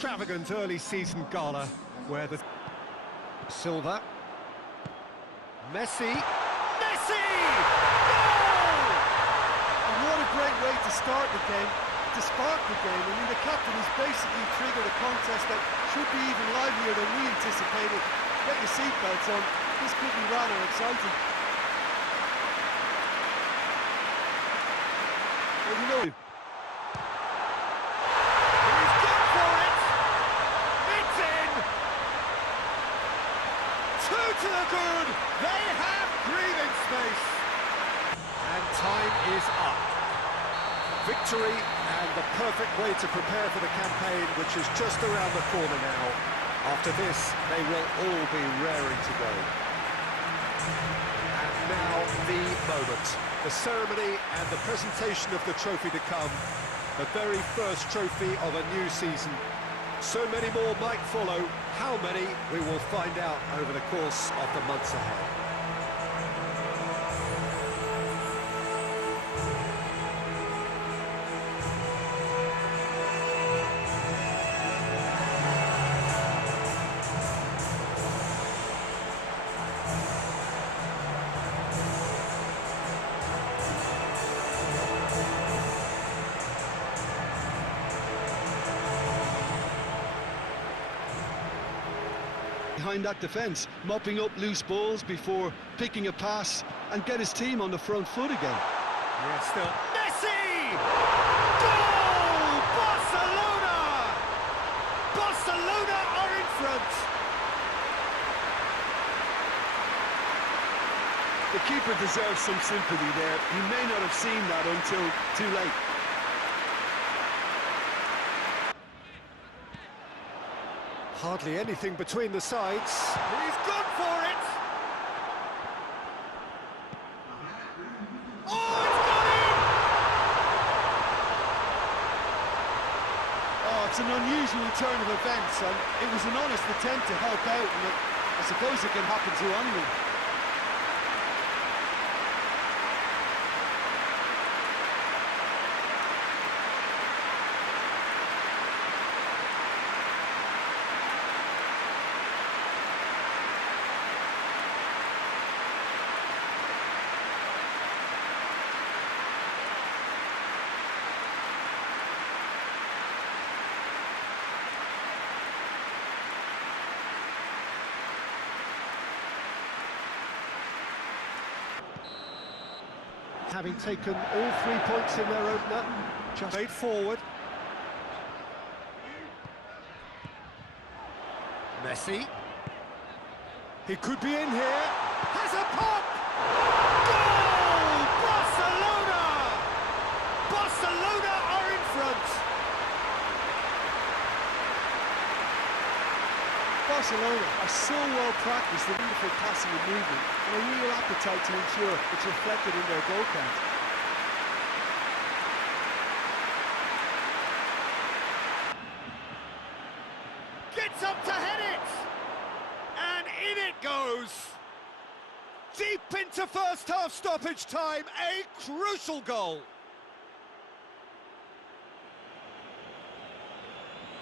extravagant early season gala where the Silva, Messi, goal! And what a great way to start the game, to spark the game. I mean, the captain has basically triggered a contest that should be even livelier than we anticipated. Get your seatbelts on, this could be rather exciting. Well, you know, he's gone for it! It's in! Two to the good! They have breathing space! And time is up. Victory and the perfect way to prepare for the campaign, which is just around the corner now. After this, they will all be raring to go. And now the moment. The ceremony and the presentation of the trophy to come. The very first trophy of a new season. So many more might follow. How many, we will find out over the course of the months ahead. behind that defence, mopping up loose balls before picking a pass and get his team on the front foot again. Yeah, still Messi! Goal! Barcelona! Barcelona are in front! The keeper deserves some sympathy there. He may not have seen that until too late. Hardly anything between the sides. He's gone for it! Oh, it's gone in! Oh, it's an unusual turn of events, and it was an honest attempt to help out, and I suppose it can happen to anyone. Having taken all 3 points in their opener, just made forward. Messi. He could be in here. Has a pop! Goal! Barcelona! Barcelona are in front. Barcelona are so well practiced in wonderful passing and movement, and a real appetite to ensure it's reflected in their goal count. Gets up to head it! And in it goes! Deep into first half stoppage time, a crucial goal!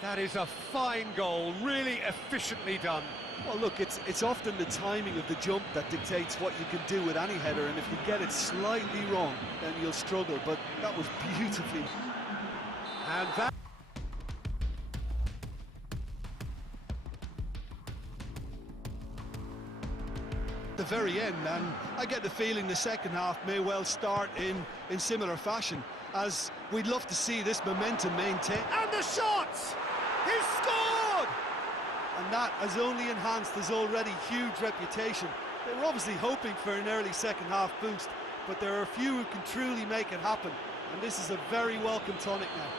That is a fine goal, really efficiently done. Well, look, it's often the timing of the jump that dictates what you can do with any header, and if you get it slightly wrong, then you'll struggle, but that was beautifully. And that... the very end, and I get the feeling the second half may well start in similar fashion, as we'd love to see this momentum maintained. And the shots! He's scored! And that has only enhanced his already huge reputation. They were obviously hoping for an early second half boost, but there are a few who can truly make it happen, and this is a very welcome tonic now.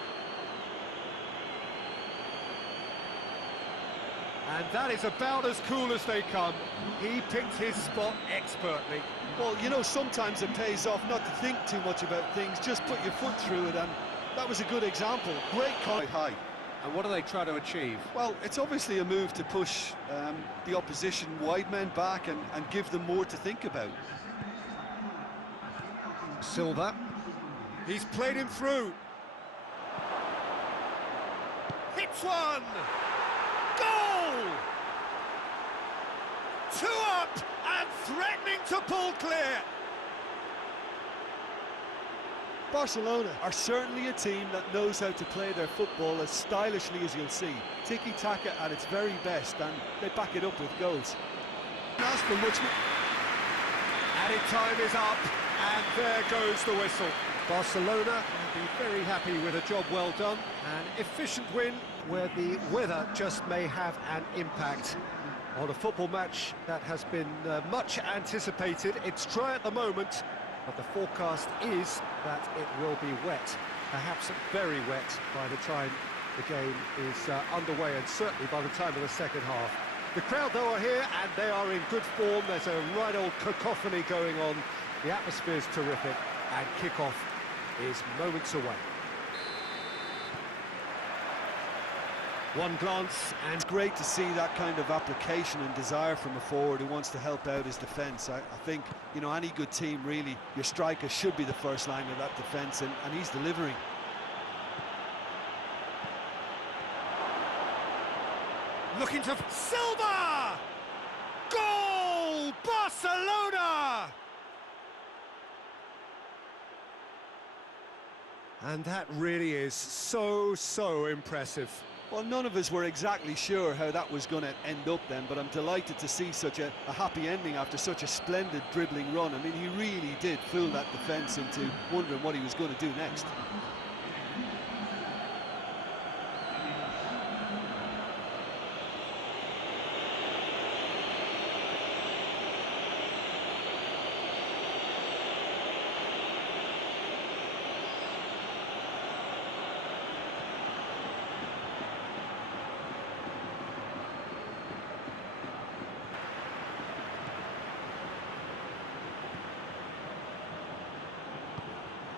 And that is about as cool as they come. He picked his spot expertly. Well, you know, sometimes it pays off not to think too much about things, just put your foot through it, and that was a good example. Great high. And what do they try to achieve? Well, it's obviously a move to push the opposition wide men back and give them more to think about. Silva. He's played him through. Hits hits one! Goal! 2 up and threatening to pull clear. Barcelona are certainly a team that knows how to play their football as stylishly as you'll see. Tiki-taka at its very best, and they back it up with goals. Ask for much more. Added time is up, and there goes the whistle. Barcelona will be very happy with a job well done. An efficient win where the weather just may have an impact on a football match that has been much anticipated. It's dry at the moment, but the forecast is that it will be wet, perhaps very wet by the time the game is underway, and certainly by the time of the second half. The crowd, though, are here, and they are in good form. There's a right old cacophony going on. The atmosphere's terrific, and kick-off is moments away. One glance, and It's great to see that kind of application and desire from a forward who wants to help out his defence. I think, you know, any good team, really, your striker should be the first line of that defence, and he's delivering. looking to Silva! Goal! Barcelona! And that really is so impressive. Well, none of us were exactly sure how that was going to end up then, but I'm delighted to see such a happy ending after such a splendid dribbling run. I mean, he really did fool that defence into wondering what he was going to do next.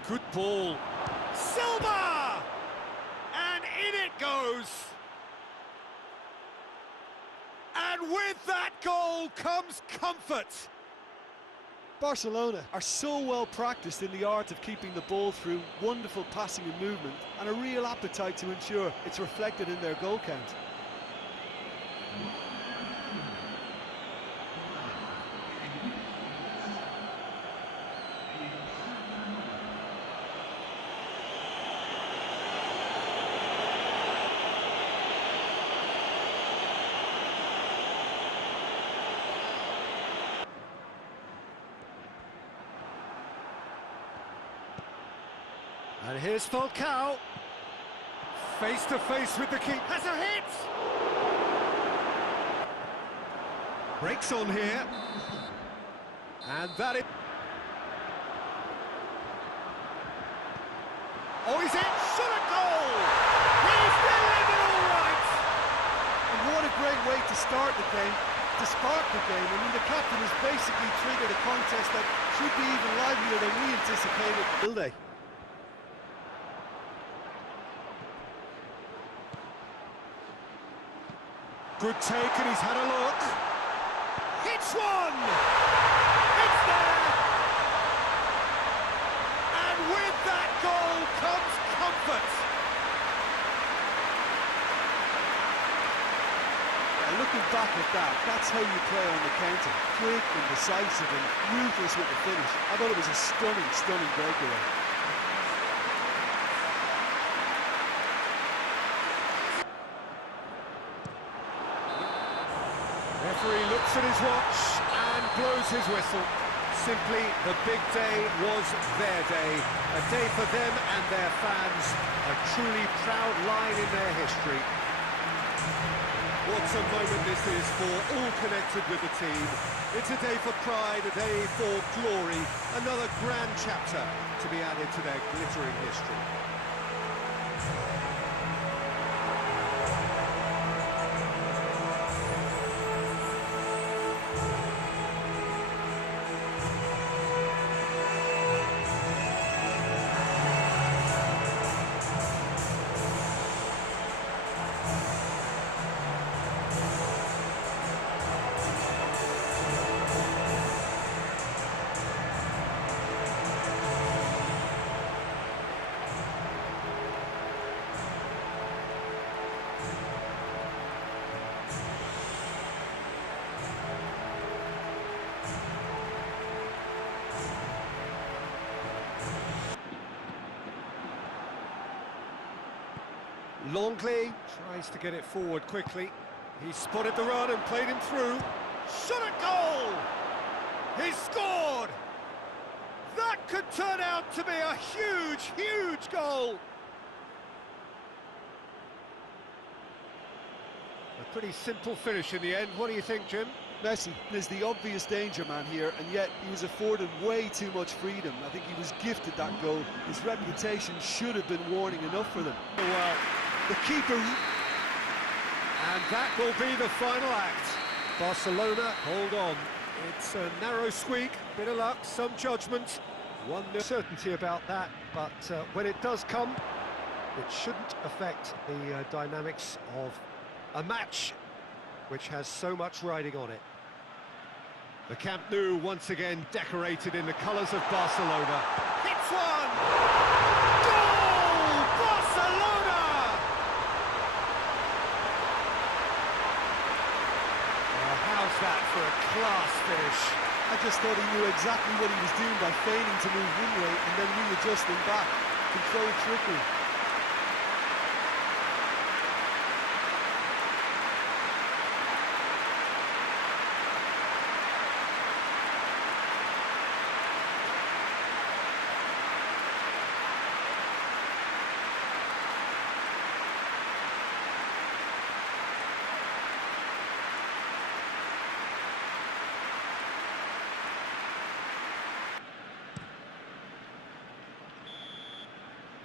Good ball. Silva! And in it goes! And with that goal comes comfort. Barcelona are so well practiced in the art of keeping the ball through wonderful passing and movement, and a real appetite to ensure it's reflected in their goal count. And here's Falcao, face to face with the keeper, has a hit! Breaks on here, and that is... Oh, he's in, shot a goal! He's delivered all right! And what a great way to start the game, to spark the game. I mean, the captain has basically triggered a contest that should be even livelier than we anticipated, will they? Good take, and he's had a look. Hits one! It's there! And with that goal comes comfort. And looking back at that, that's how you play on the counter. Quick and decisive and ruthless with the finish. I thought it was a stunning breakaway. Referee looks at his watch and blows his whistle. Simply, the big day was their day. A day for them and their fans. A truly proud line in their history. What a moment this is for all connected with the team. It's a day for pride, a day for glory. Another grand chapter to be added to their glittering history. Longley tries to get it forward quickly. He spotted the run and played him through. Shot at goal! He scored! That could turn out to be a huge, huge goal! A pretty simple finish in the end. What do you think, Jim? Messi is the obvious danger man here, and yet he was afforded way too much freedom. I think he was gifted that goal. His reputation should have been warning enough for them. Well, the keeper... And that will be the final act. Barcelona, hold on. It's a narrow squeak, bit of luck, some judgment. 1-0 certainty about that, but when it does come, it shouldn't affect the dynamics of a match which has so much riding on it. The Camp Nou once again decorated in the colours of Barcelona. Hits one! Goal! Barcelona! How's that for a class finish? I just thought he knew exactly what he was doing by feigning to move one way and then readjusting back. Controlled trickery.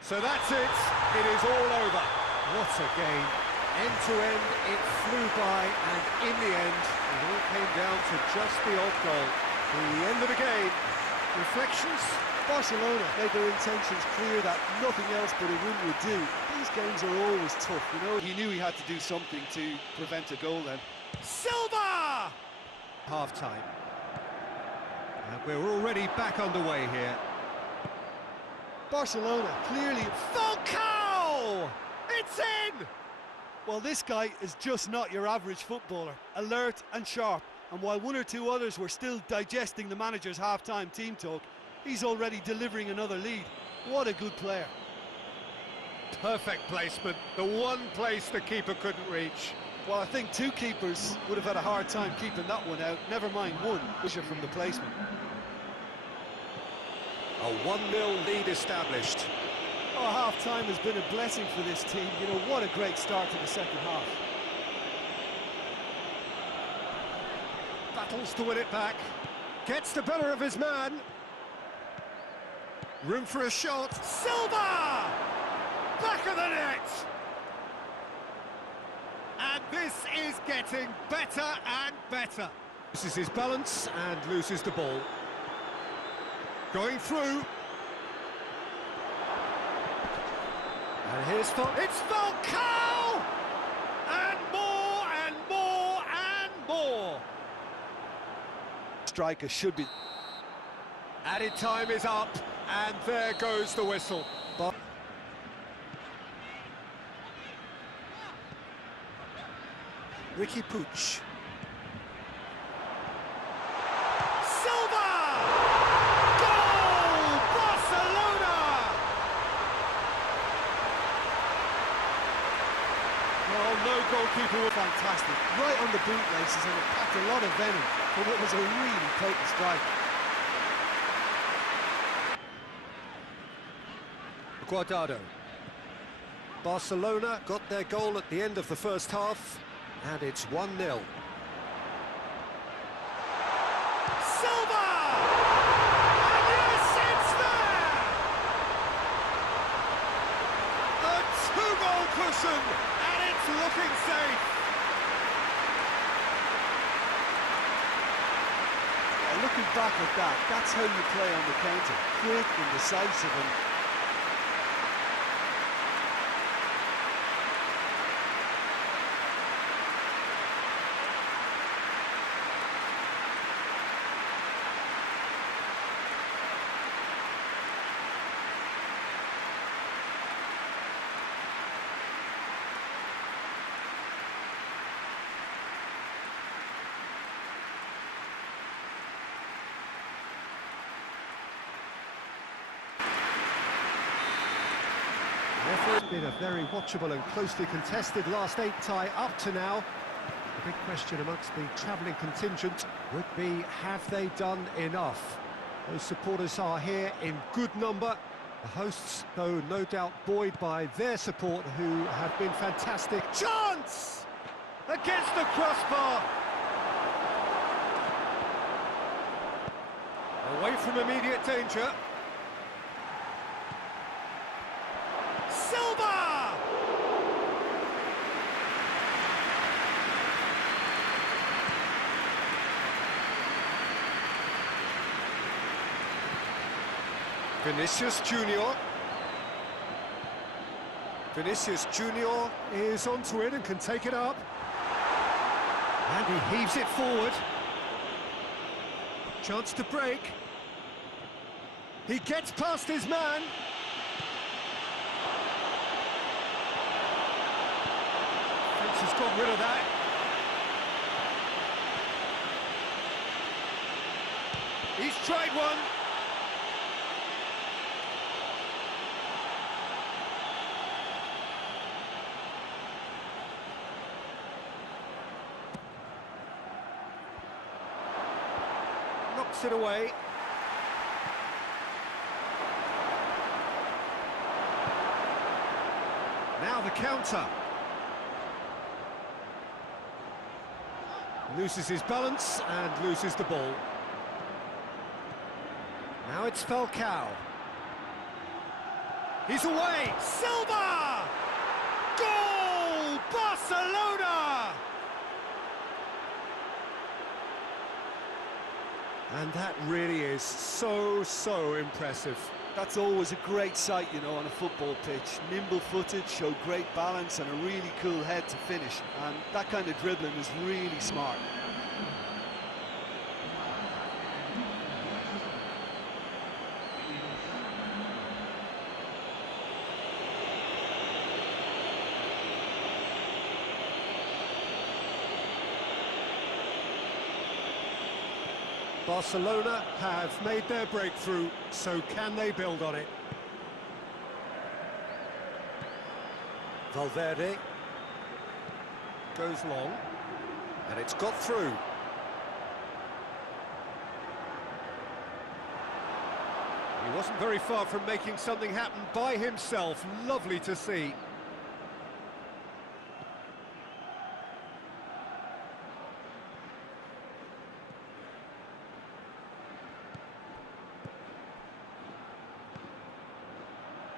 So that's it. It is all over. What a game. End to end, it flew by, and in the end, it all came down to just the odd goal. The end of the game. Reflections? Barcelona made their intentions clear that nothing else but a win would do. These games are always tough, you know. He knew he had to do something to prevent a goal then. Silva! Half-time. And we're already back underway here. Barcelona clearly... Falcao! It's in! Well, this guy is just not your average footballer. Alert and sharp. And while one or two others were still digesting the manager's half-time team talk, he's already delivering another lead. What a good player. Perfect placement. The one place the keeper couldn't reach. Well, I think two keepers would have had a hard time keeping that one out. Never mind one, Fisher from the placement. A 1-0 lead established. Oh, half-time has been a blessing for this team. You know, what a great start to the second half. Battles to win it back. Gets the better of his man. Room for a shot. Silva! Back of the net! And this is getting better and better. Loses his balance and loses the ball. Going through. And here's it's Falcao! And more and more and more. Striker should be. Added time is up, and there goes the whistle. Ricky Puig. Silva! Goal! Barcelona! Well, no goalkeeper was Fantastic. Right on the bootlaces, and it packed a lot of venom for what was a really potent strike. Guardado. Barcelona got their goal at the end of the first half, and it's 1-0. Silva! And yes, it's there! A two-goal cushion, and it's looking safe. Yeah, looking back at that, that's how you play on the counter. Quick and decisive, and been a very watchable and closely contested last 8 tie up to now. The big question amongst the travelling contingent would be, have they done enough? Those supporters are here in good number. The hosts, though, no doubt buoyed by their support, who have been fantastic. Chance! Against the crossbar! Away from immediate danger. Silva! Vinicius Junior. Vinicius Junior is onto it and can take it up. And he heaves it forward. Chance to break. He gets past his man. Fence has got rid of that. He's tried one. Knocks it away. Now the counter. Loses his balance and loses the ball. Now it's Falcao. He's away. Silva! Goal! Barcelona! And that really is so impressive. That's always a great sight, you know, on a football pitch. Nimble-footed, show great balance and a really cool head to finish. And that kind of dribbling is really smart. Barcelona have made their breakthrough, so can they build on it? Valverde goes long, and it's got through. He wasn't very far from making something happen by himself. Lovely to see.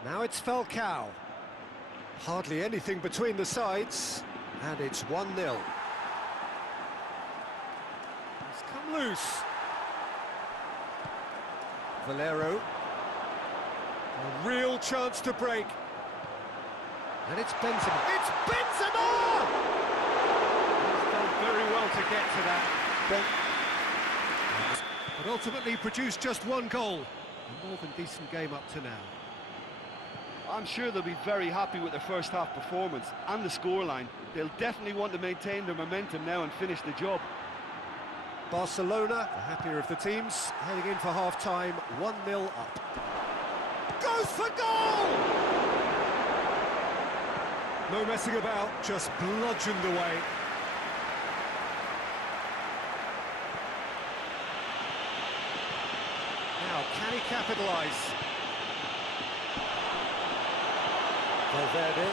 Now it's Falcao. Hardly anything between the sides, and it's 1-0. He's come loose. Valero. A real chance to break. And it's Benzema. It's Benzema! He's done very well to get to that. But ultimately produced just 1 goal. A more than decent game up to now. I'm sure they'll be very happy with their first half performance and the scoreline. They'll definitely want to maintain their momentum now and finish the job. Barcelona, the happier of the teams, heading in for half-time, 1-0 up. Goes for goal! No messing about, just bludgeoned away. Now, can he capitalise? Valverde.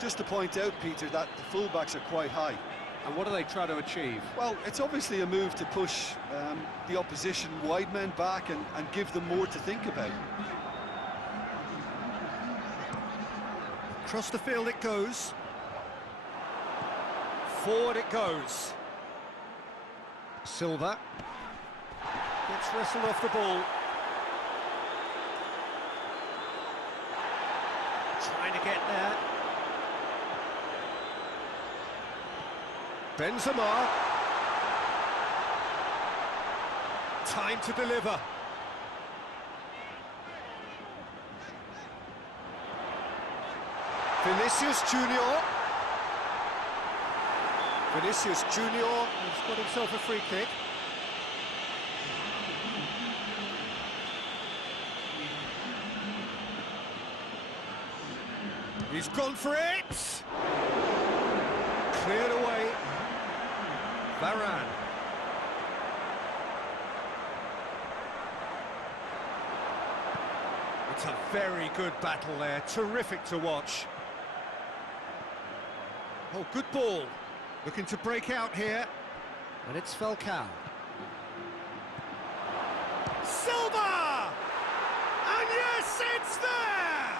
Just to point out, Peter, that the fullbacks are quite high. And what do they try to achieve? Well, it's obviously a move to push the opposition wide men back and give them more to think about. Across the field it goes. Forward it goes. Silva. Gets wrestled off the ball. Trying to get there. Benzema. Time to deliver. Vinicius Junior. Vinicius Junior has got himself a free kick. He's gone for it! Cleared away. Varane. It's a very good battle there, terrific to watch. Oh, good ball. Looking to break out here. And it's Falcao. Silva! And yes, it's there!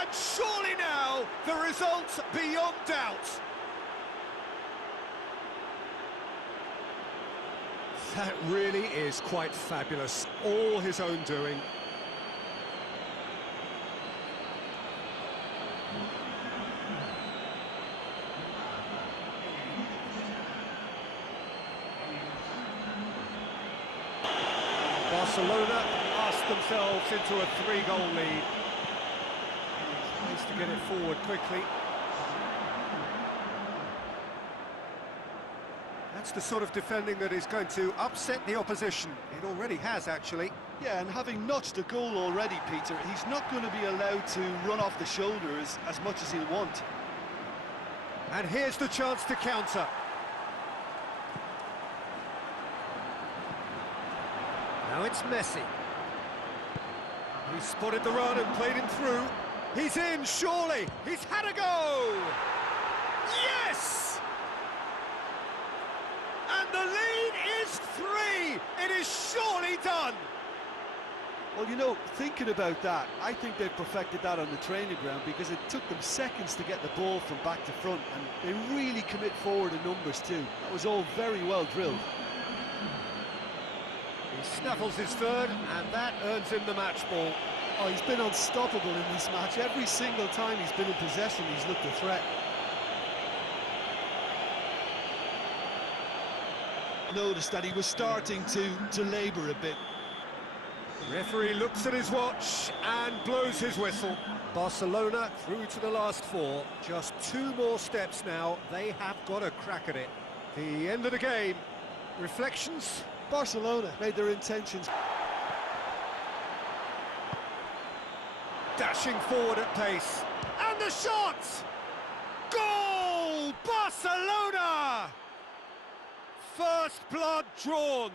And surely now, the result beyond doubt. That really is quite fabulous, all his own doing. Barcelona lost themselves into a 3-goal lead. Needs to get it forward quickly. That's the sort of defending that is going to upset the opposition. It already has, actually. Yeah, and having notched a goal already, Peter, he's not going to be allowed to run off the shoulder as much as he'll want. And here's the chance to counter. Now it's Messi. He spotted the run and played him through. He's in, surely. He's had a go. Yes! And the lead is 3. It is surely done. Well, you know, thinking about that, I think they've perfected that on the training ground because it took them seconds to get the ball from back to front, and they really commit forward in numbers too. That was all very well drilled. He snaffles his third, and that earns him the match ball. Oh, he's been unstoppable in this match. Every single time he's been in possession, he's looked a threat. Noticed that he was starting to labour a bit. Referee looks at his watch and blows his whistle. Barcelona through to the last 4. Just 2 more steps now. They have got a crack at it. The end of the game. Reflections? Barcelona made their intentions. Dashing forward at pace. And the shot! Goal! Barcelona! First blood drawn.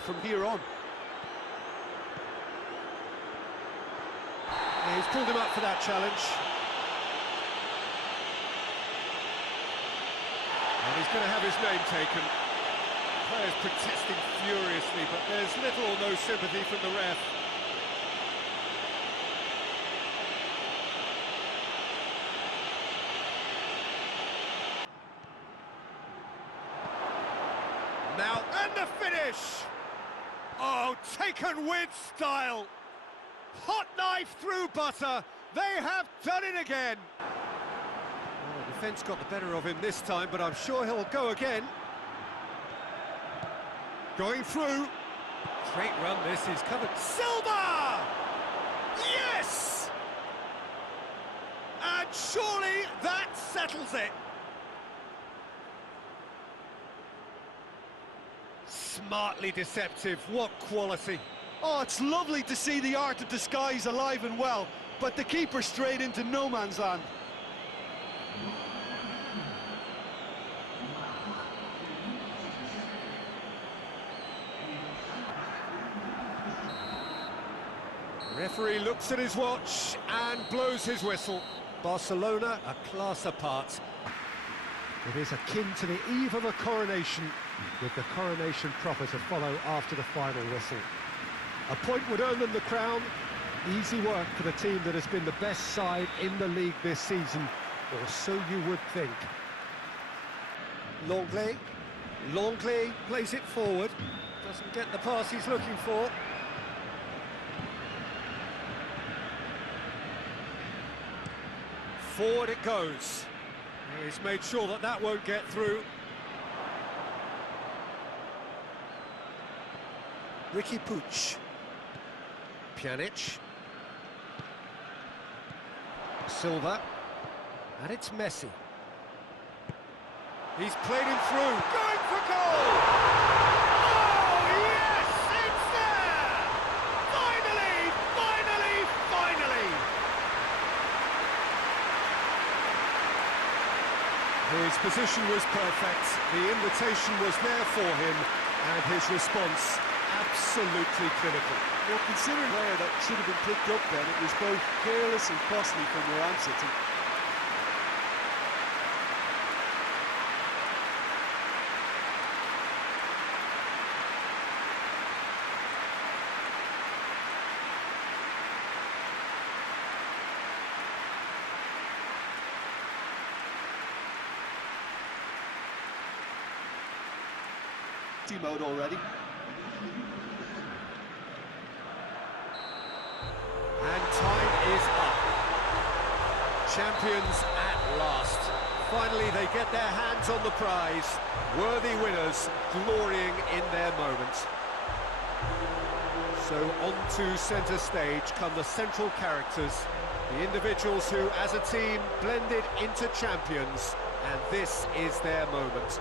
From here on. Yeah, he's pulled him up for that challenge. And he's going to have his name taken. Players protesting furiously, but there's little or no sympathy from the ref. Now, and the finish! Oh, taken with style! Hot knife through butter! They have done it again! Well, the defence got the better of him this time, but I'm sure he'll go again. Going through. Great run, this is covered. Silva! Yes! And surely that settles it. Smartly deceptive, what quality. Oh, it's lovely to see the art of disguise alive and well, but the keeper straight into no man's land. Referee looks at his watch and blows his whistle. Barcelona, a class apart. It is akin to the eve of a coronation, with the coronation proper to follow after the final whistle. A point would earn them the crown. Easy work for the team that has been the best side in the league this season, or so you would think. Longley plays it forward, doesn't get the pass he's looking for. Forward it goes. He's made sure that that won't get through. Ricky Puig. Pjanic. Silva. And it's Messi. He's played him through. Going for goal! Oh, yes! It's there! Finally! Finally! Finally! His position was perfect, the invitation was there for him, and his response absolutely clinical. Well, considering where that should have been picked up then, it was both careless and costly from Moransit. Mode already. And time is up. Champions at last. Finally they get their hands on the prize. Worthy winners glorying in their moment. So on to centre stage come the central characters, the individuals who as a team blended into champions, and this is their moment.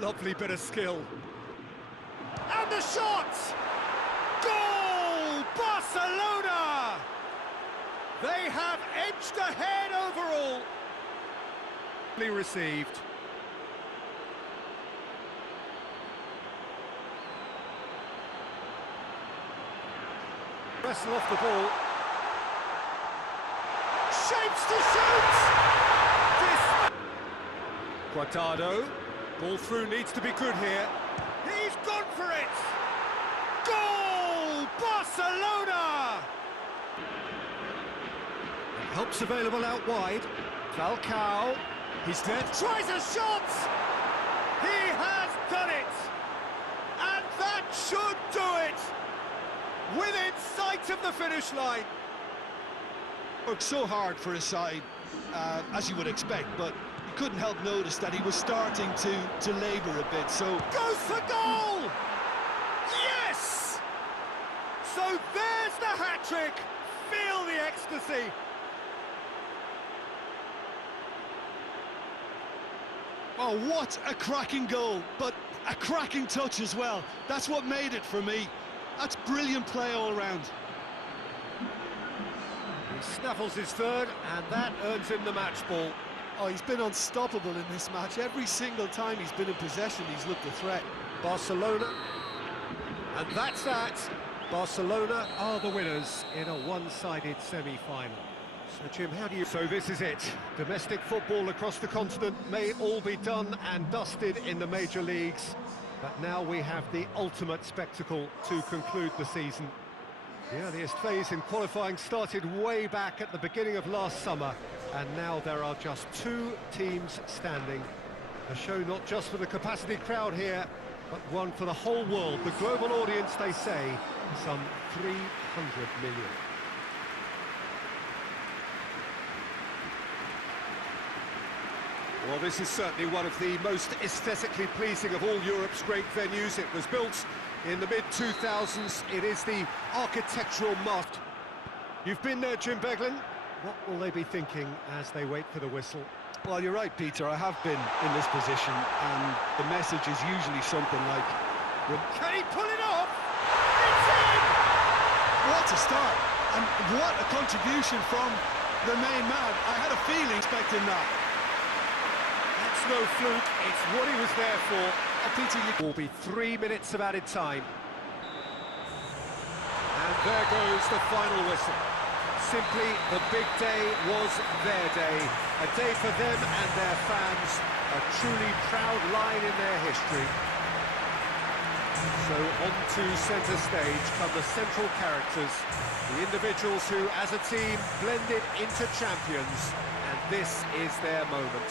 Lovely bit of skill. And the shot! Goal! Barcelona! They have edged ahead overall. Received. Wrestle off the ball. Shapes to shoot! Quadrado. Ball through needs to be good here. He's gone for it! Goal! Barcelona! Help's available out wide. Falcao. He's there. Tries a shot! He has done it! And that should do it! Within sight of the finish line. Worked so hard for his side, as you would expect, but you couldn't help notice that he was starting to labour a bit, so... Goes for goal! Yes! So there's the hat-trick! Feel the ecstasy! Oh, what a cracking goal, but a cracking touch as well. That's what made it for me. That's brilliant play all round. He snaffles his third, and that earns him the match ball. Oh, he's been unstoppable in this match. Every single time he's been in possession, he's looked a threat. Barcelona, and that's that. Barcelona are the winners in a one-sided semi-final. So, Jim, how do you... So this is it. Domestic football across the continent may all be done and dusted in the major leagues, but now we have the ultimate spectacle to conclude the season. The earliest phase in qualifying started way back at the beginning of last summer, and now there are just two teams standing. A show not just for the capacity crowd here, but one for the whole world. The global audience, they say, some 300 million. Well, this is certainly one of the most aesthetically pleasing of all Europe's great venues. It was built in the mid-2000s. It is the architectural mark. You've been there, Jim Beglin. What will they be thinking as they wait for the whistle? Well, you're right, Peter. I have been in this position, and the message is usually something like... Can he pull it off? It's in! What a start, and what a contribution from the main man. I had a feeling expecting that. That's no fluke, it's what he was there for. Peter, you will be 3 minutes of added time. And there goes the final whistle. Simply, the big day was their day. A day for them and their fans. A truly proud line in their history. So on to centre stage come the central characters. The individuals who, as a team, blended into champions. And this is their moment.